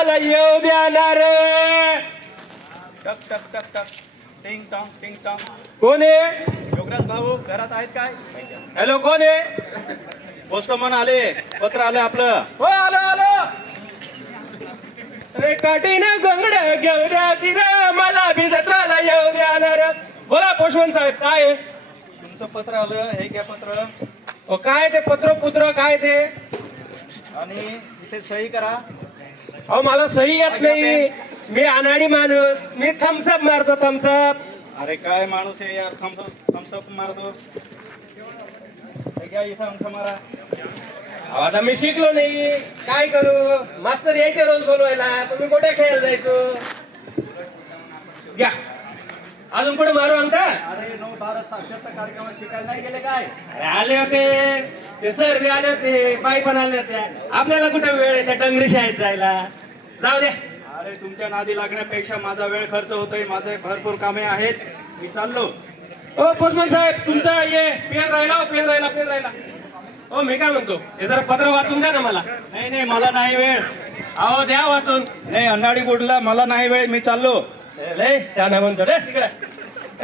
जत्राला येऊ द्या ना रे. टक टक टक टक टिंग टॉंग टिंग टॉंग. कोण आहे? योगराज भाऊ घरात आहेत काय? हॅलो, कोण आहे? पोस्टमन आले, पत्र आलं आपलं. हो, आलो आलो. अरे काठीनं घोंगड्या घेऊ द्या की रे, मला बी जत्राला येऊ द्या ना रे. बोला पोस्टमन साहेब, काय आहे? तुमचं पत्र आलं, हे घ्या पत्र ओ, काय ते पत्र पुत्र काय ते? आणि इथे सही करा. अहो मला सही येत नाही, मी अनाडी माणूस, मी थम्सअप मारतो थम्सअप. अरे काय माणूस आहे यार, थम्सअप मारतो. हे घ्या, इथं अंक मारा. अहो, आता मी शिकलो नाही, काय करू? मास्तर यायचे रोज बोलवायला, तुम्ही कुठे खेळायला जायचो? घ्या, अजून कुठे मारू अंक? अरे 9-12 साक्षरता कार्यक्रमात शिकायला नाही गेले काय? अरे आले होते ते, सर बी आले होते, बाई पण आले होत्या. आपल्याला कुठे वेळ आहे त्या डंगरी शाळेत जायला? जाऊ द्या. अरे तुमच्या नादी लागण्यापेक्षा माझा वेळ खर्च होतोय, माझे भरपूर कामे आहेत, मी चाललो. ओ पोस्टमन साहेब, तुमचा ये पेन राहिला. ओ मी काय म्हणतो, हे जरा पत्र वाचून द्या ना मला. नाही मला नाही वेळ. अहो द्या वाचून. नाही अन्नाडी गुडला मला नाही वेळ, मी चाललो. लय छान म्हणतो रे तिकडे.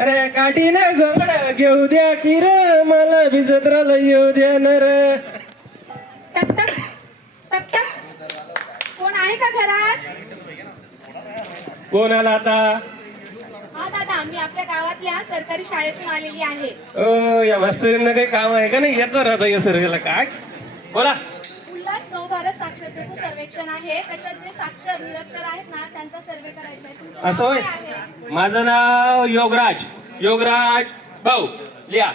अरे काठीने घोंगड्या घेऊ द्या की रे, मला बी जत्राला येऊ द्या ना रे. टक टक टक टक. कोण आहे का घरात? कोण आला आता? हा दादा, मी आपल्या गावातल्या सरकारी शाळेतून आलेली आहे. ओ या मास्तरींना काही काम आहे का नाही? येतो राहता या सर्वेला. काय बोला? उल्हास 9-12 साक्षरतेचं सर्वेक्षण आहे, त्याच्यात जे साक्षर निरक्षर आहेत ना त्यांचा सर्वे करायचा आहे. तुमचं असं नाव होय? काय आहे? माझं नाव योगराज भाऊ. लिहा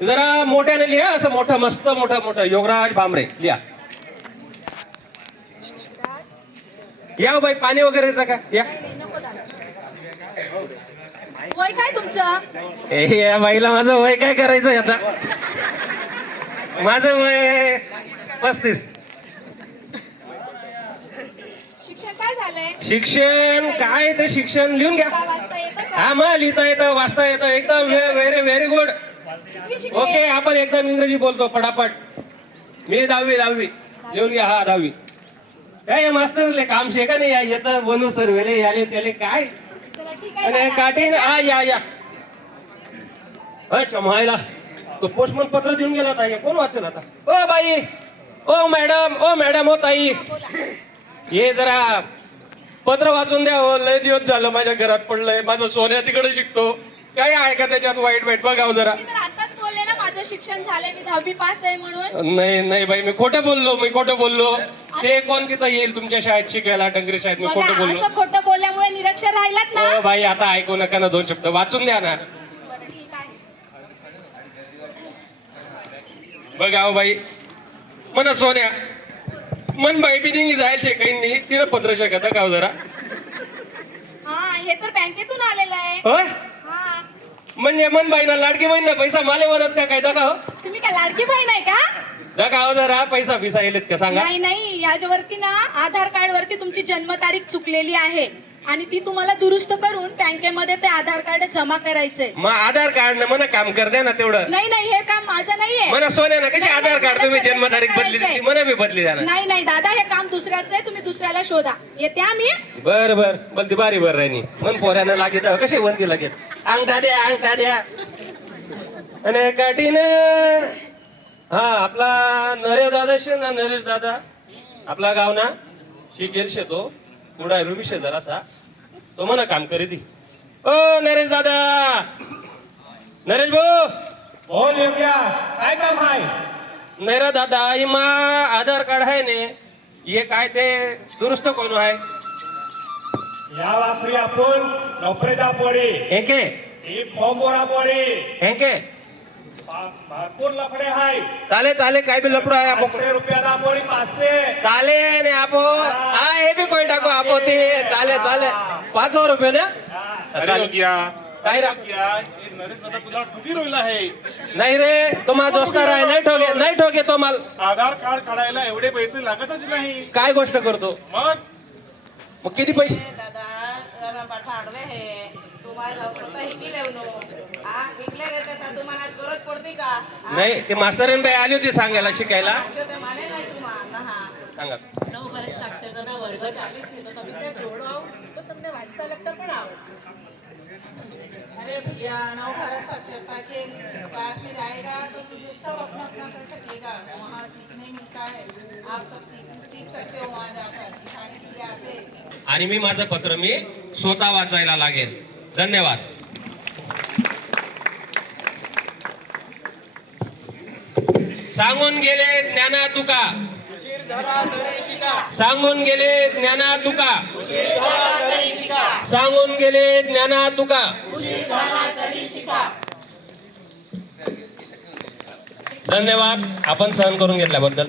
जरा मोठ्याने लिहा, असं मोठं मस्त मोठं योगराज भामरे लिहा. या बाई, पाणी वगैरे येतं का? या. नाही, नको दादा. वय काय तुमचं? या बाईला माझं वय काय करायचं आता? माझं वय 35. शिक्षण काय झालंय? शिक्षण काय ते शिक्षण लिहून घ्या. काय वाचता येतं का? हा मग लिहिता येतं, वाचता येतं, एकदम व्हेरी गुड. कितवी शिकले? ओके, आपण एकदम इंग्रजी बोलतो पटापट. मी 10वी लिहून घ्या. हा 10वी. काय मास्तरले काम शे का नाही? येतं बनू सर्वेले याले त्याले काय. चला ठीक आहे आणि दादा. काठीन या अच्छा मायला तो पोस्टमन पत्र देऊन गेला होता. कोण वाचेल आता? ओ बाई, ओ मॅडम, ओ ताई, हे जरा पत्र वाचून द्या हो. लय दिवस झालं माझ्या घरात पडलंय. माझं सोन्या तिकडे शिकतो. काय आहे का त्याच्यात वाईट बघाव जरा. मी तर आताच बोलले ना, माझं शिक्षण झालंय, मी 10वी पास आहे म्हणून. नाही बाई, मी खोटं बोललो. ते कोण तिथं येईल तुमच्या शाळेत शिकायला, डंगरी शाळेत? मी खोटं बघा, बोललो. असं खोटं बोलल्यामुळे निरक्षर राहिलात ना. ओ बाई, आता ऐकू नका ना, 2 शब्द वाचून द्या ना. बरं ठीक आहे. बघा हो बाई, म्हणा सोन्या, मन बाई बिनिंग जायला शेकाईंनी तिथं पत्र शकत का हो जरा? हा, हे तर बँकेतून आलेलं आहे. होय, हा, म्हणजे मन बाईना लाडकी बहीण पैसा माले वरत का काय? दाखा हो, तुम्ही काय लाडकी बहीण आहे का? दाखा हो जरा, पैसा येलेत का सांगा? नाही, याच्यावरती ना आधार कार्ड वरती तुमची जन्मतारीख चुकलेली आहे आणि ती तुम्हाला दुरुस्त करून बँकेमध्ये ते आधार कार्ड जमा करायचंय. मग आधार कार्ड म्हणा काम कर द्या ना तेवढं. नाही, हे काम माझं नाहीये. म्हणा सोन्या ना, कशी नाही, आधार कार्ड मला तुम्ही सर्वेक्षण जन्मतारीख बदली करायचंय. दिली, म्हणा बी बदली द्या ना. नाही दादा, हे काम दुसऱ्याचं आहे, तुम्ही दुसऱ्याला शोधा. येते आम्ही. बर बलती बारी बर राहिनी. मन पोऱ्यानं लागेत कशी वंती लागेत. अंगठा द्या. आणि काठीनं हा आपला नरेश दादा आपला गाव ना शिकेल शेतो थोडा रुबीशे जरासा तो म्हणा काम करी ती. ओ नरेश भाऊ, बोल योग्या, काय काम आहे? नाही रे दादा, इमा आधार कार्ड आहे ने, ये काय ते दुरुस्त कोण आहे? या रात्री आपण नोकरीला पडे हेके ही फॉर्मवरा पडे हेके भरपूर लफडे आहे. चाले काय बी लपडो आहे. 500 रुपयाला पडी 500 चाले ने आपो हा हे बी कोई टाको आपो ते चाले 500 रुपये ना. अरे योग्या, काय रा हे नरेश दादा तुला ठुकी रोवला आहे. नाही रे, तो माझा दोस्तार आहे. नाही ठोके तो माल. आधार कार्ड काढायला एवढे पैसे लागतच नाही. काय गोष्ट करतो मग किती पैसे? दादा जरा पाठाडवे हे तुम्हाला स्वतः हिकी लेवनो हा हिकले रहते तर तुम्हाला गरज पडते का? नाही, ते मास्तरीन बाई आली होती सांगायला शिकायला. ते माने नाही तुम्हाला हा सांगा. નવભારત સાક્ષરતાના વર્ગ ચાલે છે તો તમે ત્યાં જોડો તો તમને વાંચતા લખતા પણ આવડશે. अरे भैया नव भारत साक्षरता के क्लास में जाएगा तो सब अपना अपना कर सकेगा, वहाँ सीखने मिलता है, आप सब सीख सकते हो वहाँ जाकर, सिखाने के लिए आते हैं। आणि मी माझं पत्र मी स्वतः वाचायला लागेल. धन्यवाद. सांगून गेले ज्ञाना तुका, सांगून गेले ज्ञाना तुका, सांगून गेले ज्ञाना तुका. धन्यवाद आपण सहन करून घेतल्याबद्दल.